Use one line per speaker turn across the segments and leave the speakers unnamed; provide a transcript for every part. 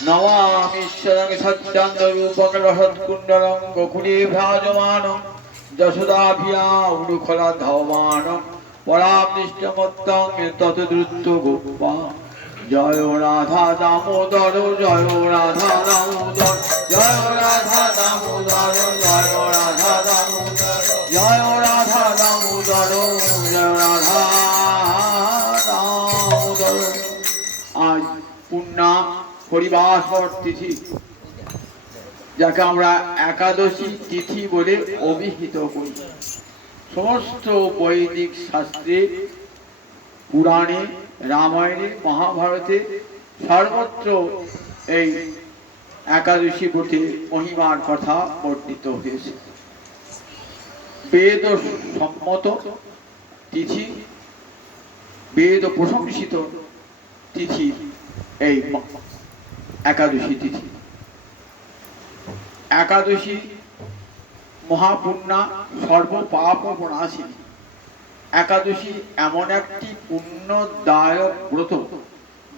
নমামিশ্বরং সচ্চন্দ্ররূপকলহৎকুণ্ডলং গোকুলে ভ্রাজমানং যশোদাভিয়া উড়ুখলা ধাবমানং পরামৃষ্টমত্তং তত দ্রুত গোপা জয় রাধা দামোদর জয় রাধা দামোদর জয় রাধা দামোদর জয় রাধা দামোদর জয় রাধা দামোদর জয় রাধা হরিবাসর তিথি যাকে আমরা একাদশী তিথি বলে অভিহিত করি। সমস্ত বৈদিক শাস্ত্রে, পুরাণে, রামায়ণে, মহাভারতে সর্বত্র এই একাদশী ব্রতে মহিমার কথা বর্ণিত হয়েছে। বেদ সম্মত তিথি, বেদ প্রশংসিত তিথি এই একাদশী তিথি। একাদশী মহাপুণ্যা সর্বপাপ প্রণাশিনী একাদশী এমন একটি পুণ্যদায়ক ব্রত,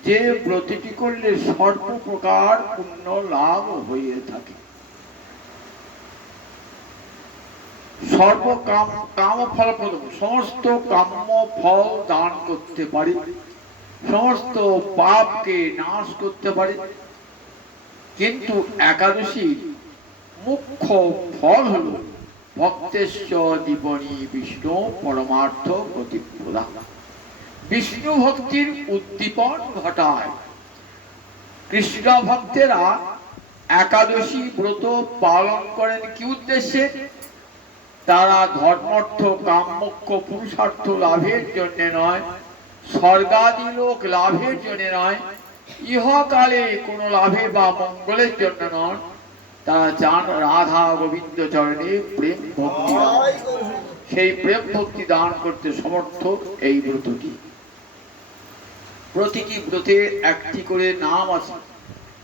যে ব্রতটি করলে সর্বপ্রকার পুণ্য লাভ হয়ে থাকে। সর্বকাম কাম ফলপ্রদ সমস্ত কাম্য ফল দান করতে পারে, সমস্ত পাপকে নাশ করতে পারে কিন্তু একাদশী মুখ্য ফল হল ভক্তেশ্ব দীপনী বিষ্ণু পরমার্থ প্রতিপ্রদা। বিষ্ণু ভক্তির উদ্দীপন ঘটায়। কৃষ্ণ ভক্তেরা একাদশী ব্রত পালন করেন কি উদ্দেশ্যে? তারা ধর্মার্থ, কাম্যক্ষ, পুরুষার্থ লাভের জন্য নয়, স্বর্গাদি লোক লাভের জন্য নয় ইহকালে কোনো লাভে বা মঙ্গলের জন্য নয় তারা চান রাধা গোবিন্দ চরণে প্রেম ভক্তি সেই প্রেম ভক্তি দান করতে সমর্থ এই ব্রতটি। প্রতিটি ব্রতের একটি করে নাম আছে,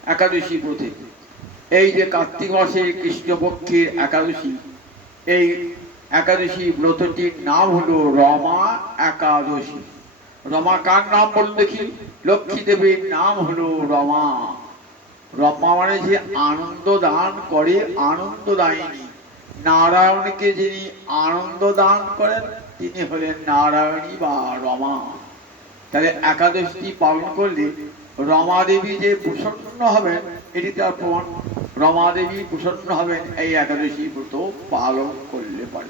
একাদশী ব্রতে। এই যে কার্তিক মাসে কৃষ্ণপক্ষের একাদশী, এই একাদশী ব্রতটির নাম হলো রমা একাদশী। রমা কার নাম বল দেখি? লক্ষ্মী দেবীর নাম হলো রমা। রমা মানে যে আনন্দ দান করে, আনন্দ দায়িনী। নারায়ণকে যিনি আনন্দ দান করেন, তিনি হলেন নারায়ণী বা রমা। তাহলে একাদশটি পালন করলে রমা দেবী যে প্রসন্ন হবেন, এটি তার প্রমাণ। রমা দেবী প্রসন্ন হবেন, এই একাদশী ব্রত পালন করলে পারে।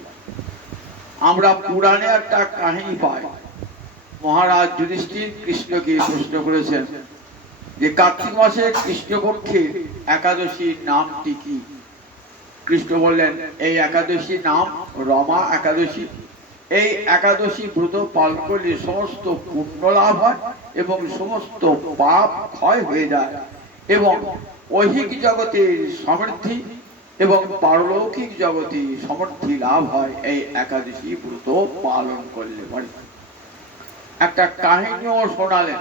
আমরা পুরাণে একটা কাহিনী পাই মহারাজ যুধিষ্ঠির কৃষ্ণকে প্রশ্ন করেছেন যে কার্তিক মাসে কৃষ্ণপক্ষে একাদশীর নামটি কি? কৃষ্ণ বললেন, এই একাদশী নাম রমা একাদশী। এই একাদশী ব্রত পালন করলে সমস্ত পুণ্য লাভ হয় এবং সমস্ত পাপ ক্ষয় হয়ে যায় এবং ঐহিক জগতে সমৃদ্ধি এবং পারলৌকিক জগতে সমৃদ্ধি লাভ হয়। এই একাদশী ব্রত পালন করলে পারে একটা কাহিনীও শোনালেন।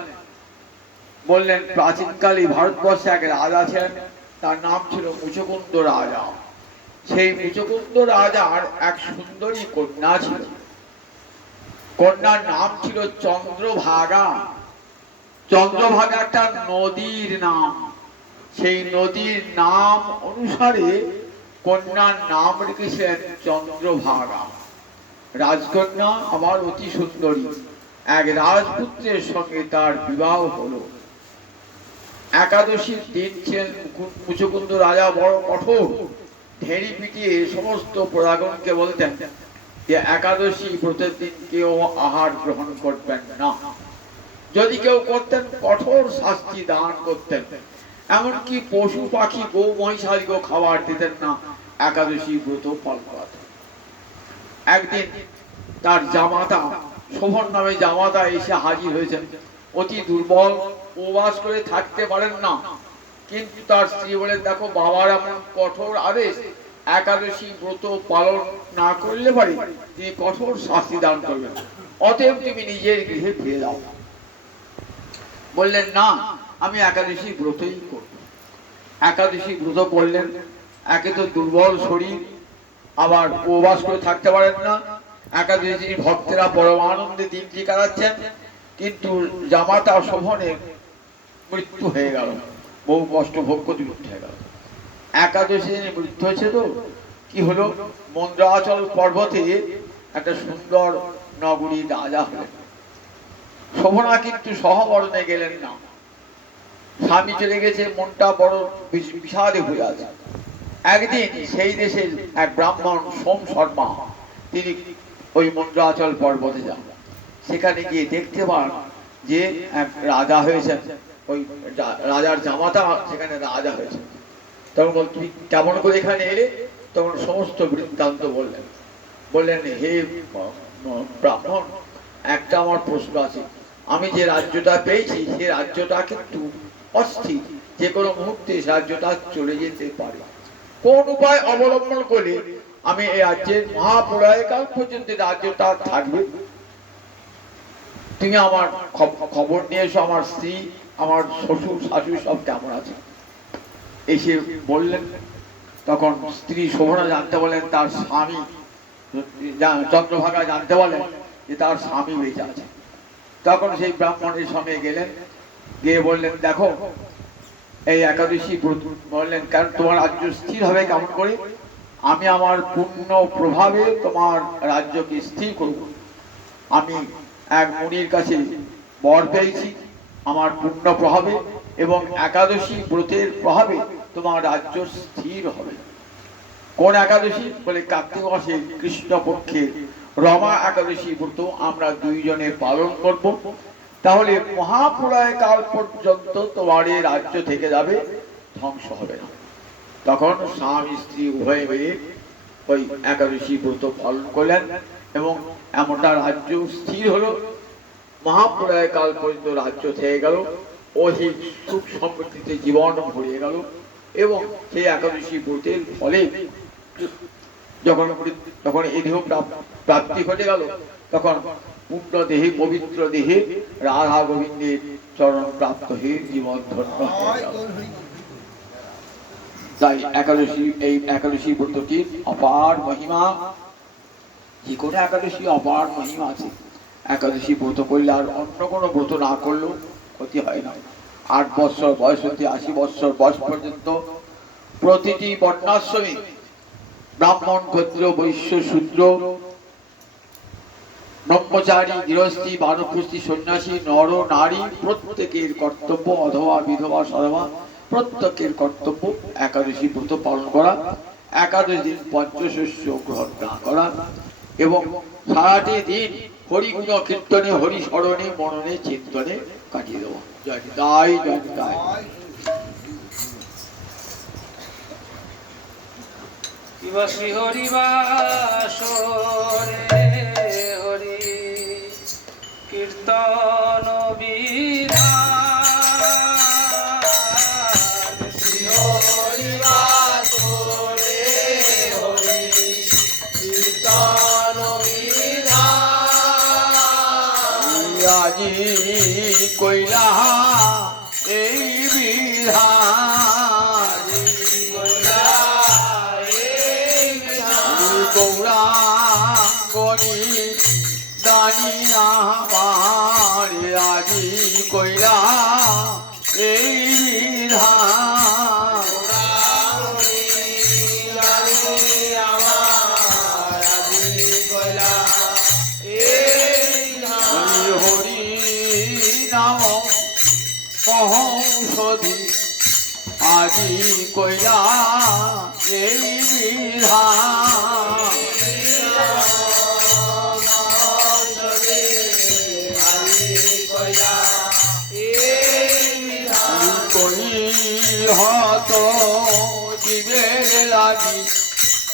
বললেন, প্রাচীনকালে ভারতবর্ষে এক রাজা ছিলেন। তার নাম ছিল মুচকুন্দ রাজা। সেই মুচকুন্দ রাজার এক সুন্দরী কন্যা ছিল। কন্যার নাম ছিল চন্দ্রভাগা। চন্দ্রভাগা একটা নদীর নাম। সেই নদীর নাম অনুসারে কন্যার নাম রেখেছিলেন চন্দ্রভাগা। রাজকন্যা আমার অতি সুন্দরী। এক রাজপুত্রের সঙ্গে তার বিবাহ হলো। একাদশীর দিন ছিলেন মুচকুন্দ রাজা বড় কঠোর। ঢেড়ি পিটিয়ে সমস্ত প্রজাগণকে বলতেন যে, একাদশী ব্রতের দিন কেউ আহার গ্রহণ করবেন না। যদি কেউ করতেন, কঠোর শাস্তি দান করতেন। এমনকি পশু পাখি, গৌ মহিষাদিকেও খাবার দিতেন না। একাদশী ব্রত পালন করাতেন। একদিন তার জামাতা শোভন নামে জামাতা এসে হাজির হয়েছেন। অতি দুর্বল, উপবাস করে থাকতে পারেন না। কিন্তু তার স্ত্রী বলেন দেখো, বাবার এমন কঠোর আদেশ একাদশী ব্রত পালন না করলে পারে তিনি কঠোর শাস্তি দান করবেন। অতএব তুমি নিজের গৃহে ফিরে যাও। বললেন, না, আমি একাদশী ব্রতই করব। একাদশী ব্রত করলেন। একে তো দুর্বল শরীর, আবার উপবাস করে থাকতে পারেন না। একাদশী ভক্তেরা পরম আনন্দে দিনটি কাটাচ্ছেন, কিন্তু জামাতা শোভনে মৃত্যু হয়ে গেল। বহু কষ্ট ভোগ করতে করতে হয়ে গেল। একাদশী দিনে মৃত্যু হয়েছে তো? কি হলো? মন্দ্রাচল পর্বতে একটা সুন্দর নগরী রাজা হলেন। শোভনা কিন্তু সহবরণে গেলেন না। স্বামী চলে গেছে, মনটা বড় বিষ- বিষাদে হয়ে আছে। একদিন সেই দেশের এক ব্রাহ্মণ সোম শর্মা, তিনি ওই মন্দ্রাচল পর্বতে যান সেখানে গিয়ে দেখতে পান যে, এক রাজা হয়েছেন। ওই রাজার জামাতা সেখানে রাজা হয়েছে তখন বল তুমি কেমন করে এখানে এলে? তখন সমস্ত বৃত্তান্ত বললেন। বললেন, হে ব্রাহ্মণ একটা আমার প্রশ্ন আছে। আমি যে রাজ্যটা পেয়েছি, সে রাজ্যটা কিন্তু অস্থির। যে কোনো মুহূর্তে রাজ্যটা চলে যেতে পারে। কোন উপায় অবলম্বন করলে আমি এই রাজ্যের মহাপ্রলয় কাল পর্যন্ত রাজ্যটা থাকবে। তুমি আমার খবর নিয়ে এসো, আমার স্ত্রী, আমার শ্বশুর, শাশুড়ি সব কেমন আছে? এসে বললেন, তখন স্ত্রী শোভনা জানতে বলেন, তার স্বামী চন্দ্রভাগা জানতে বলেন যে তার স্বামী বেঁচে আছে। তখন সেই ব্রাহ্মণের সঙ্গে গেলেন, গিয়ে বললেন, দেখো, এই একাদশী বললেন, কারণ তোমার রাজ্য স্থির হবে কেমন করে? আমি আমার পূর্ণ প্রভাবে তোমার রাজ্যকে স্থির করব। আমি এক মুনির কাছে বর পেয়েছি আমার পূর্ণ প্রভাবে এবং একাদশী ব্রতের প্রভাবে তোমার রাজ্য স্থির হবে। কোন একাদশী? বলে কার্তিক মাসে কৃষ্ণপক্ষের রমা একাদশী ব্রত আমরা দুইজনে পালন করব। তাহলে মহাপ্রলয় কাল পর্যন্ত তোমার রাজ্য থেকে যাবে, ধ্বংস হবে না। তখন স্বামী, স্ত্রী, উভয় মিলে ওই একাদশী ব্রত পালন করলেন এবং এমনটা রাজ্য স্থির হলো। মহাপ্রলয় কাল পর্যন্ত রাজ্য থেকে গেল, অধিক সুখ সমৃদ্ধিতে জীবন ভরিয়ে গেল এবং সেই একাদশী ব্রতের ফলে যখন যখন এই দেহ প্রাপ্তি ঘটে গেল, তখন পূর্ণ দেহে, পবিত্র দেহে রাধা গোবিন্দের চরণ প্রাপ্ত হয়ে জীবন ধন্য হয়ে গেল। তাই একাদশী, এই একাদশী ব্রতটির অপার মহিমা। যে কোনো একাদশী? অপার মহিমা আছে। একাদশী ব্রত করলে আর অন্য কোনো ব্রত না করলেও ক্ষতি হয় না। আট বছর বয়স হতে আশি বছর বয়স পর্যন্ত প্রতিটি বর্ণাশ্রমে ব্রাহ্মণ ক্ষত্র বৈশ্য, শূদ্র, ব্রহ্মচারী, গৃহস্থী, বানপ্রস্থী, সন্ন্যাসী, নর, নারী প্রত্যেকের কর্তব্য, অথবা বিধবা, সধবা প্রত্যেকের কর্তব্য একাদশী ব্রত পালন করা একাদশ দিন পঞ্চশস্য গ্রহণ না করা এবং সারাটি দিন হরিগুণ কীর্তনে হরি স্মরণে মননে, চিন্তনে কাটিয়ে দেওয়া। জয় নিতাই জয়
শ্রী হরি, কীর্তন
আজি কইলা এই বিধান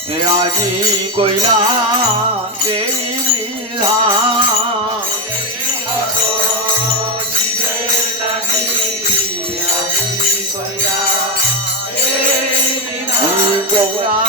আজি কইলা এই বিধান গৌরা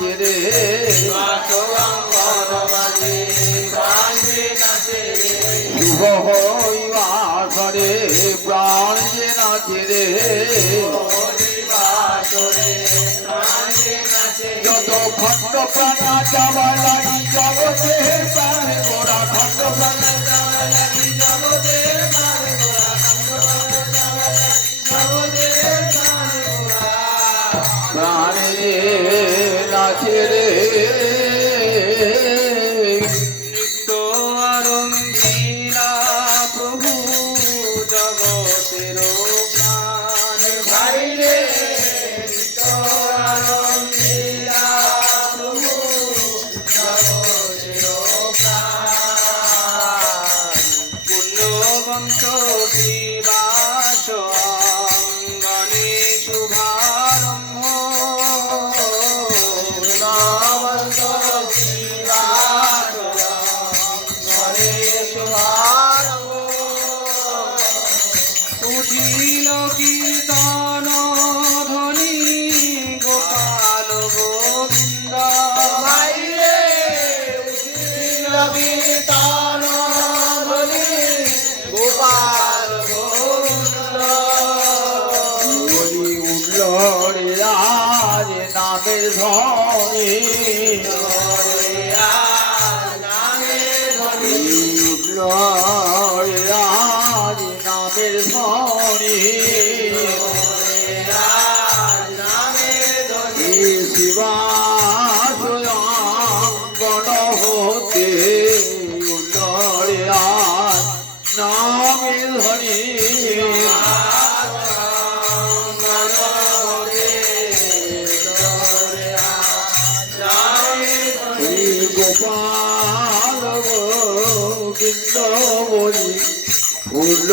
নাচে রে। শুভ হইবা
সরে প্রাণ যে নাচে রে।
যত খন্ড প্রাণা যাওয়া লাগি, জগতে প্রাণ গোড়া নামের হরি গোপাল গোবিন্দ বলি
ফুল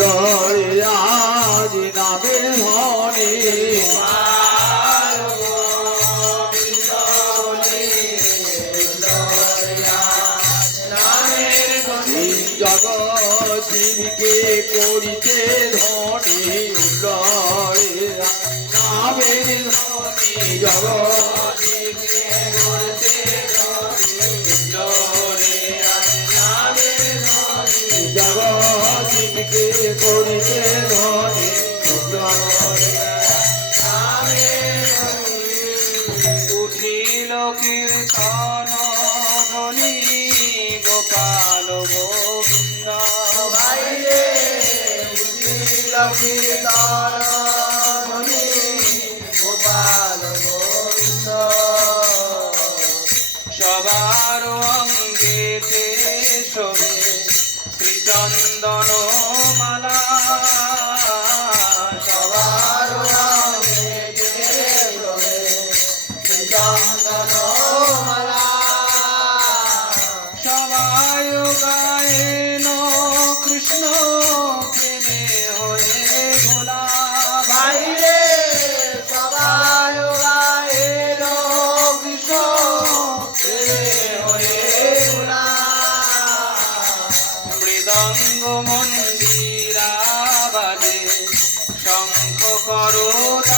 Oh.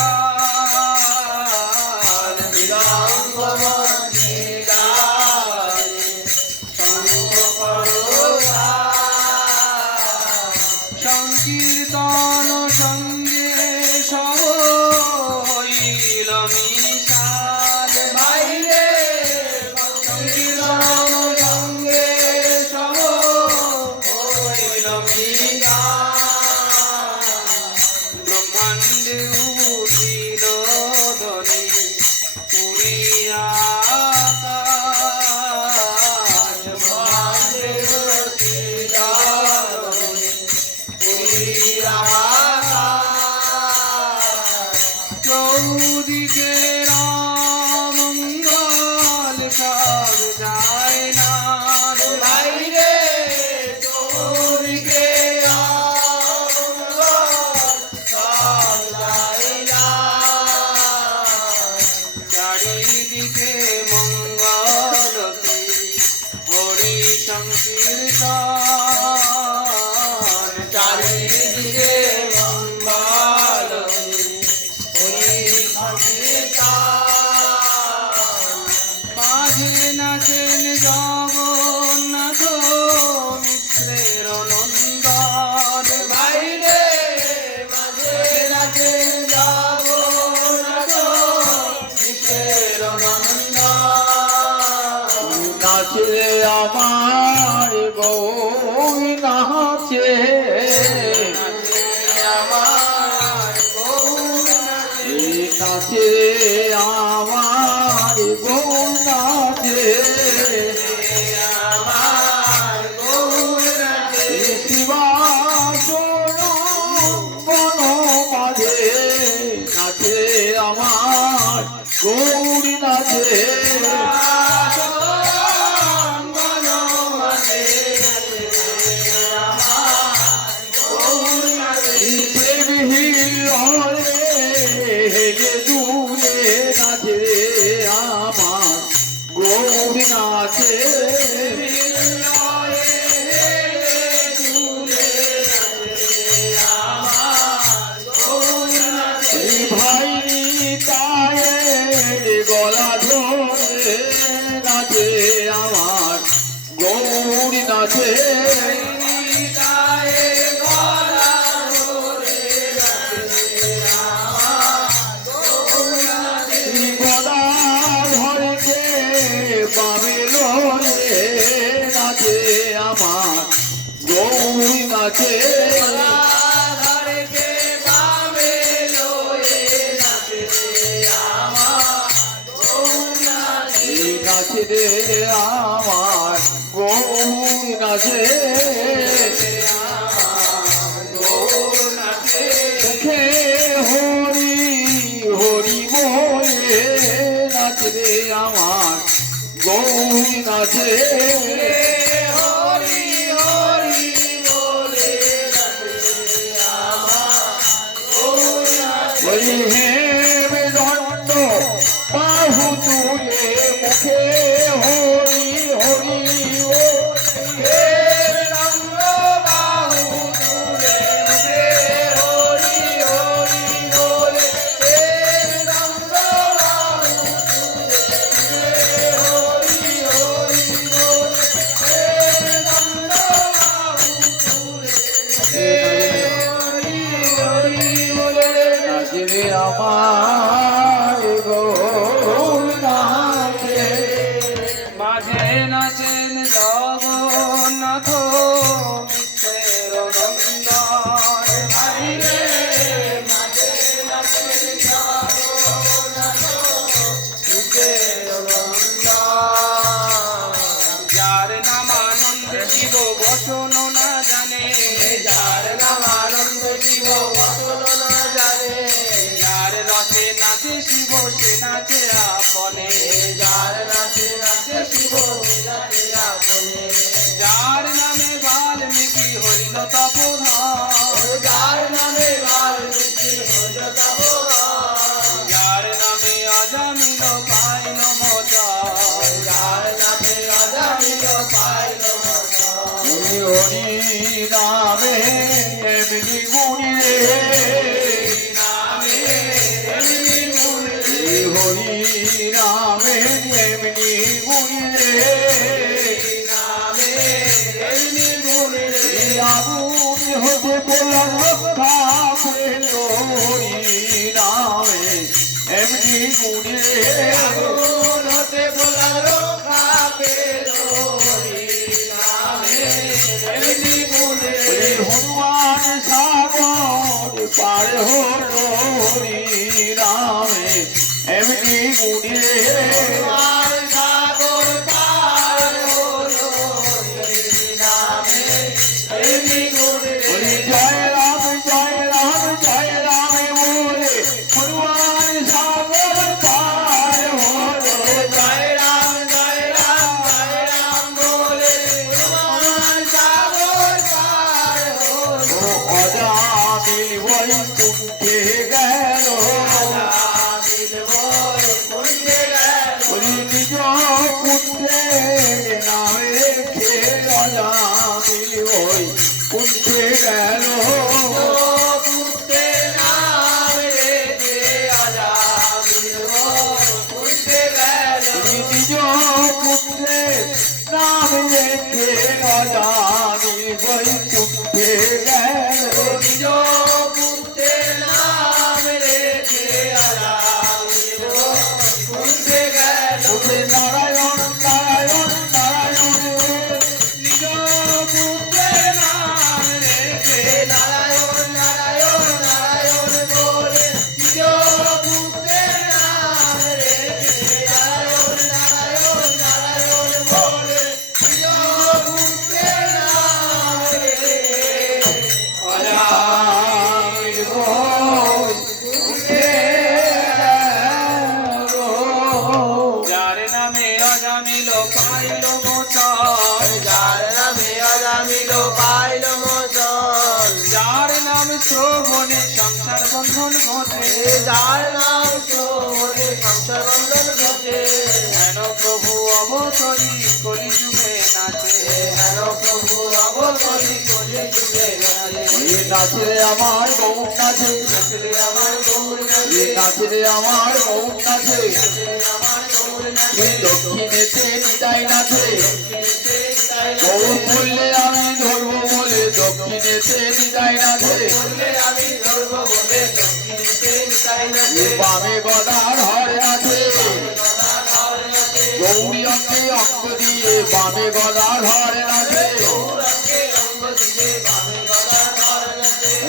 গৌরী গৌরী নাচে রে নিত্যরঞ্জন ঘটে হেন প্রভু অবতরি কলিযুগে নাচে। হেন প্রভু অবতরি কলিযুগে নাচে। নাচে আমার গৌর নাচে।
আমার গৌর নাচে।
নাচলে আমার গৌর নাচে।
আমার গৌর নাচে।
দক্ষিণেতে নিতাই নাচে। গৌর বললে আমি ধরবো বলে দক্ষিণেতে নিতাই নাচে।
আমি ধরবো বলে দক্ষিণেতে
নিতাই
নাচে।
বামে গদার বামে
গদা ধর নাচে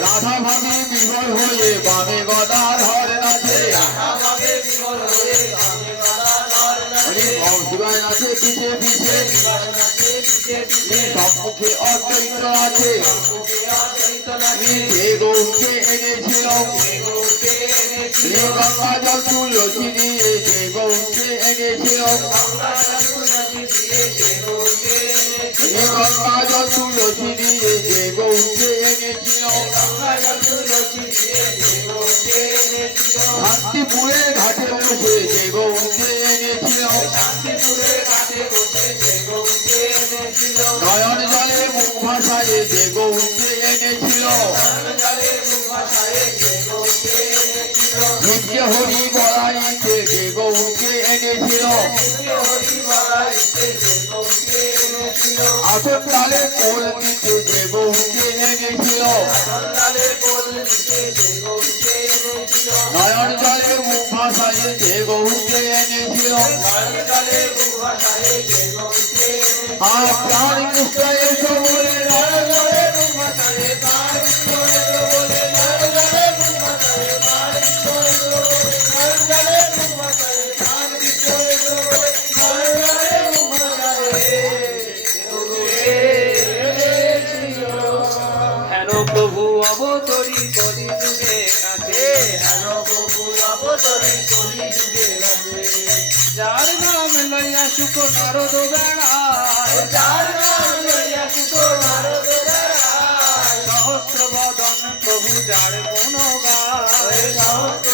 রাধা ভাবে
বিমল হয়ে বামে গদা ধর
শিবায় নাচে পিছে পিছে সম্মুখে অদ্বৈত আছে। যে গৌরকে এনেছিল। গঙ্গা জল তুলসী দিয়ে যে গৌরকে এনেছিল।
এনেছিল
শ্রী গঙ্গা তুলসী দিয়ে যে গৌরকে এনেছিল শান্তিপুরের ঘাটে বসে যে গৌরকে এনেছিল নয়ন জলে মুখ
ভাষায় যে গৌরকে এনেছিল
নিত্য হরি বলাইতে যে গৌরকে এনেছিল
এনেছিল
আসন কালে দিতে যে বহুকে এনেছিল। নয়ন জলে মুখ
ভাষায় যে গৌরকে এনেছিল।
আর প্রাণ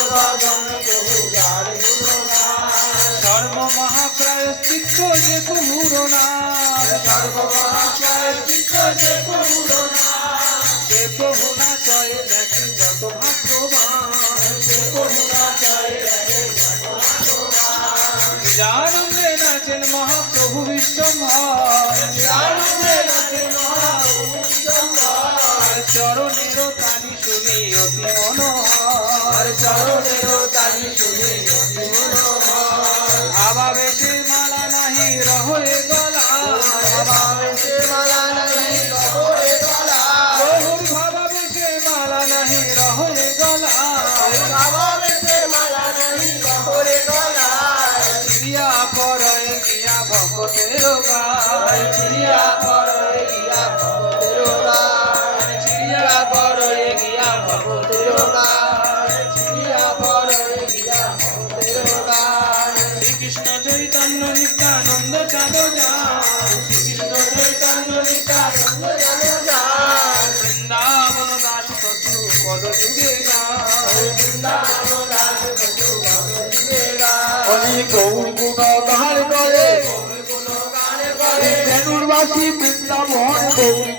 সহস্র বদন প্রভু যার গুণ গায় সর্ব মহাপ্রায়শ্চিত্ত যে প্রভুর নাম। সর্ব যে প্রভুর নাম। যে প্রভু না চয় দেখি যত ভাগ্যবান। যে প্রভু না চয় দেখি যত ভাগ্যবান জানন্দে নাচেন মহাপ্রভু বিশ্বম্ভর
গৌর গুণ গান করে। বেনুরবাসী বৃন্দাবন গৌর।